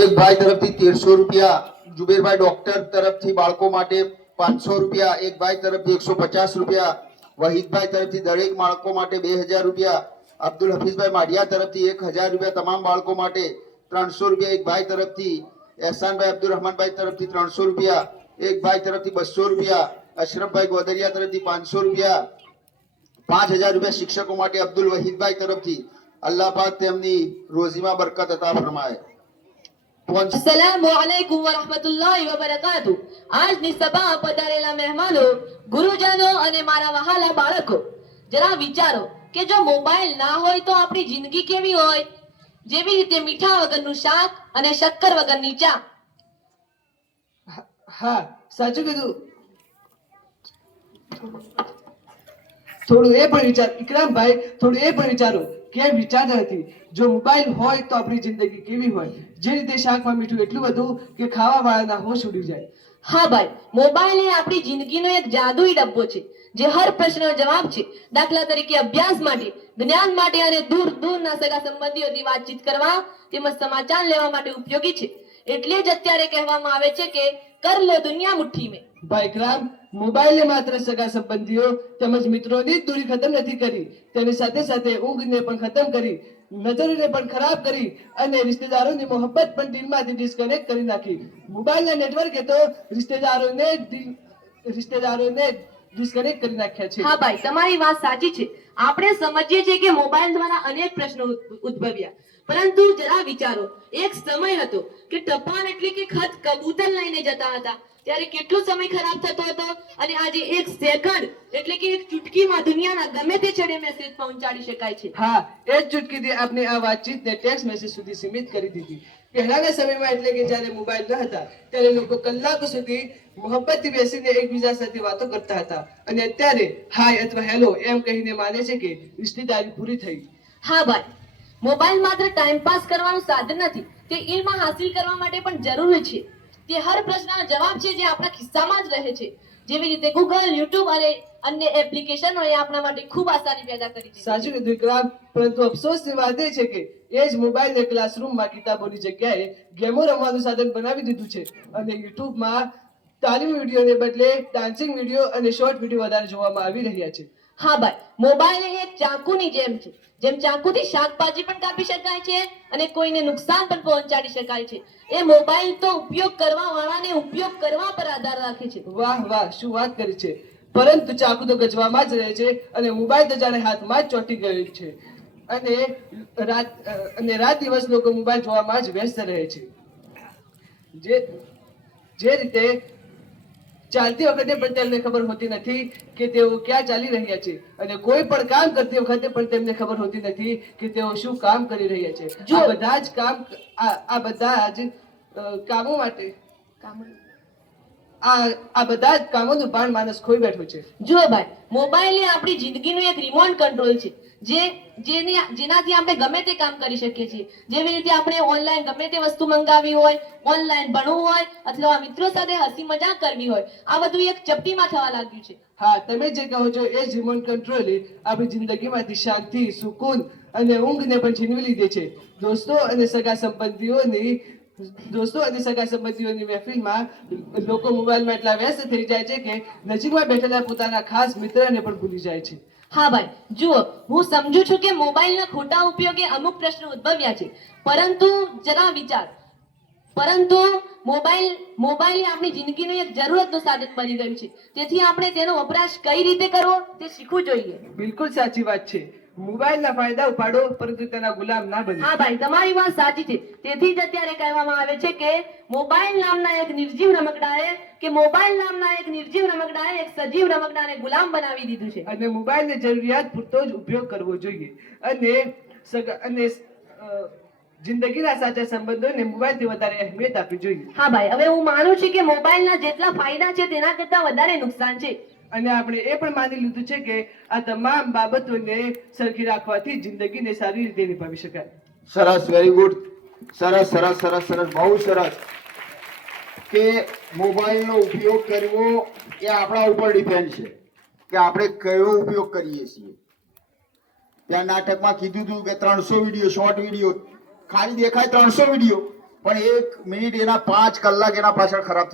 એક ભાઈ તરફથી તેરસો રૂપિયા, જુબેરભાઈ ડોક્ટર તરફથી બાળકો માટે પાંચસો રૂપિયા, એક ભાઈ તરફથી એકસો પચાસ રૂપિયા, વહીદભાઈ તરફથી દરેક બાળકો માટે બે હજાર રૂપિયા, અબ્દુલ હફીઝભાઈ માઢિયા તરફથી એક હજાર રૂપિયા, તમામ બાળકો માટે ત્રણસો રૂપિયા, એક ભાઈ તરફથી એહસાનભાઈ, અબ્દુલ રહમાનભાઈ તરફથી ત્રણસો રૂપિયા, એક ભાઈ તરફથી બસો રૂપિયા, અશરફભાઈ ગોદરિયા તરફથી પાંચસો રૂપિયા પાંચ હજાર રૂપિયા શિક્ષકો માટે અબ્દુલ વહીદભાઈ તરફથી અલ્લાહ પાક તેમની રોજીમાં બરકત અતા ફરમાય આજની સભા પધારેલા મહેમાનો ગુરુજનો અને મારા વહાલા બાળકો જરા વિચારો કે જો મોબાઈલ ના હોય તો આપણી જિંદગી કેવી હોય? જેવી રીતે મીઠા વગરનું શાક અને શક્કર વગરની ચા. હા સાચું કીધું. થોડું એ પણ વિચાર, ઇકરામભાઈ, થોડું એ પણ વિચારો કે વિચારતા જો મોબાઈલ હોય તો આપણી જિંદગી કેવી હોય? જે રીતે શાકમાં મીઠું એટલું બધું કે ખાવા વાળાના હોશ ઉડી જાય. હા ભાઈ મોબાઈલ એ આપણી જિંદગીનો એક જાદુઈ ડબ્બો છે, જે હર પ્રશ્નનો જવાબ છે. દાખલા તરીકે અભ્યાસ માટે, જ્ઞાન માટે અને દૂર, દૂરના સગા સંબંધીઓની વાતચીત કરવા તેમજ સમાચાર લેવા માટે ઉપયોગી છે. એટલે જ અત્યારે કહેવામાં આવે છે કે કર લો દુનિયા મુઠ્ઠી મેં. ભાઈ ઇકરામ મોબાઈલે માત્ર સગા સંબંધીઓ તેમજ મિત્રોની દૂરી ખતમ નથી કરી. તેની સાથે સાથે ઊંઘને પણ ખતમ કરી નજરને પણ ખરાબ કરી અને રિશ્તેદારોની મોહબ્બત પણ દિલમાંથી ડિસ્કનેક્ટ કરી નાખી. મોબાઈલના નેટવર્કે તો રિશ્તેદારોને રિશ્તેદારોને ડિસ્કનેક્ટ કરી નાખ્યા છે. હા ભાઈ તમારી વાત સાચી છે. આપણે સમજીએ છીએ કે મોબાઈલ દ્વારા અનેક પ્રશ્નો ઉદ- ઉદ્ભવ્યા. પરંતુ જરા વિચારો એક સમય હતો કે ટપાલ એટલે કે ખત કબૂતર લઈને જતા હતા. ત્યારે કેટલો સમય ખરાબ થતો હતો અને આજે એક સેકન્ડ એટલે કે એક ચુટકીમાં દુનિયાના ગમે તે છેડે મેસેજ પહોંચાડી શકાય છે. હા એ જ ચુટકીથી આપણે આ વાતચીતને ટેક્સ્ટ મેસેજ સુધી સીમિત કરી દીધી. પહેલાના સમયમાં એટલે કે જ્યારે મોબાઈલ ન હતા ત્યારે લોકો કલાકો સુધી મોહબ્બતથી બેસીને એકબીજા સાથે વાતો કરતા હતા. અને અત્યારે હાય અથવા હેલો એમ કહીને માને છે કે રિશ્તેદારી પૂરી થઈ. હા ભાઈ મોબાઈલ માત્ર ટાઈમ પાસ કરવાનું સાધન નથી, તે ઇલ્મ હાસિલ કરવા માટે પણ જરૂરી છે. તે હર પ્રશ્નનો જવાબ છે જે આપણા ખિસ્સામાં જ રહે છે. જેવી રીતે ગૂગલ યુટ્યુબ અને અન્ય એપ્લિકેશનો એ આપણા માટે ખૂબ આસાની પેદા કરી છે. સાચું કીધું વિક્રાંત પરંતુ અફસોસની વાત એ છે કે એ જ મોબાઈલને ક્લાસરૂમમાં કિતાબોની જગ્યાએ ગેમો રમવાનું સાધન બનાવી દીધું છે. અને યુટ્યુબમાં તાલીમ વિડીયોને બદલે ડાન્સિંગ વીડિયો અને શોર્ટ વીડિયો વધારે જોવામાં આવી રહ્યા છે. હા ભાઈ, મોબાઈલ એ ચાકુની જેમ છે. જેમ ચાકુથી શાકભાજી પણ કાપી શકાય છે અને કોઈને નુકસાન પણ પહોંચાડી શકાય છે. એ મોબાઈલ તો ઉપયોગ કરવા વાળાને ઉપયોગ કરવા પર આધાર રાખે છે. વાહ વાહ, શું વાત કરી છે. પરંતુ ચાકુ તો ગજવામાં જ રહે છે અને મોબાઈલ તો જાણે હાથમાં જ ચોંટી ગયું છે. અને રાત અને રાત દિવસ લોકો મોબાઈલ જોવામાં જ વ્યસ્ત રહે છે. જે જે રીતે ચાલતી વખતે પણ તેમને ખબર હોતી નથી કે તેઓ ક્યાં ચાલી રહ્યા છે. અને કોઈ પણ કામ કરતી વખતે પણ તેમને ખબર હોતી નથી કે તેઓ શું કામ કરી રહ્યા છે. જો- આ બધા જ કામ આ આ બધા જ કામો માટે આ આ બધા જ કામોનું ભાન માણસ ખોઈ બેઠો છે. જો ભાઈ મોબાઈલ એ આપણી જિંદગીનું એક રિમોટ કંટ્રોલ છે. જે જેની જેનાથી આપણે ગમે તે કામ કરી શકીએ છીએ. જેવી રીતે આપણે ઓનલાઈન ગમે તે વસ્તુ મંગાવી હોય ઓનલાઈન ભણવું હોય, અથવા મિત્રો સાથે હસી મજાક કરવી હોય, આ બધું એક ચપટીમાં થવા લાગ્યું છે. હા, તમે જે કહો છો એ જ રિમોટ કંટ્રોલ આપણી જિંદગીમાંથી શાંતિ, સુકૂન અને ઊંઘને પણ છીનવી લીધી છે. દોસ્તો અને સગા સંબંધીઓની, દોસ્તો અને સગા સંબંધીઓની મહેફિલમાં લોકો મોબાઈલમાં એટલા વ્યસ્ત થઈ જાય છે કે નજીકમાં બેઠેલા પોતાના ખાસ મિત્રને પણ ભૂલી જાય છે. હા ભાઈ, જુઓ, હું સમજુ છું કે મોબાઈલના ખોટા ઉપયોગે અમુક પ્રશ્નો ઉદ્ભવ્યા છે. પરંતુ જરા વિચાર પરંતુ મોબાઈલ મોબાઈલ આપણી જિંદગીનું એક જરૂરતનું સાધન બની ગયું છે. તેથી આપણે તેનો વપરાશ કઈ રીતે કરવો તે શીખવું જોઈએ. બિલકુલ સાચી વાત છે. મોબાઈલના ફાયદા ઉપાડો પરંતુ તેના ગુલામ ના બનો. હા ભાઈ તમારી વાત સાચી છે. તેથી જ અત્યારે કહેવામાં આવે છે કે મોબાઈલ નામના એક નિર્જીવ રમકડાએ કે મોબાઈલ નામના એક નિર્જીવ રમકડાએ એક સજીવ રમકડાને ગુલામ બનાવી દીધું છે. અને મોબાઈલને જરૂરિયાત પૂરતો જ ઉપયોગ કરવો જોઈએ. અને અને જિંદગીના સાચા સંબંધોને મોબાઈલથી વધારે અહેમિયત આપવી જોઈએ. હા ભાઈ હવે હું માનું છું કે મોબાઈલના જેટલા ફાયદા છે તેના કરતા વધારે નુકસાન છે. અને આપણે એ પણ માની લીધું છે કે આ તમામ બાબતોને સરખી રાખવાથી જિંદગીને સારી રીતે નિભાવી શકાય. સરસ વેરી ગુડ સરસ સરસ સરસ સરસ. બહુ સરસ. કે મોબાઈલનો ઉપયોગ કરવો એ આપણા ઉપર ડિપેન્ડ છે. કે આપણે કયો ઉપયોગ કરીએ છીએ. ત્યાં નાટકમાં કીધું હતું કે ત્રણસો વીડિયો શોર્ટ વીડિયો ખાલી દેખાય ત્રણસો વીડિયો. પણ એક મિનિટ એના પાંચ કલાક એના પાછળ ખરાબ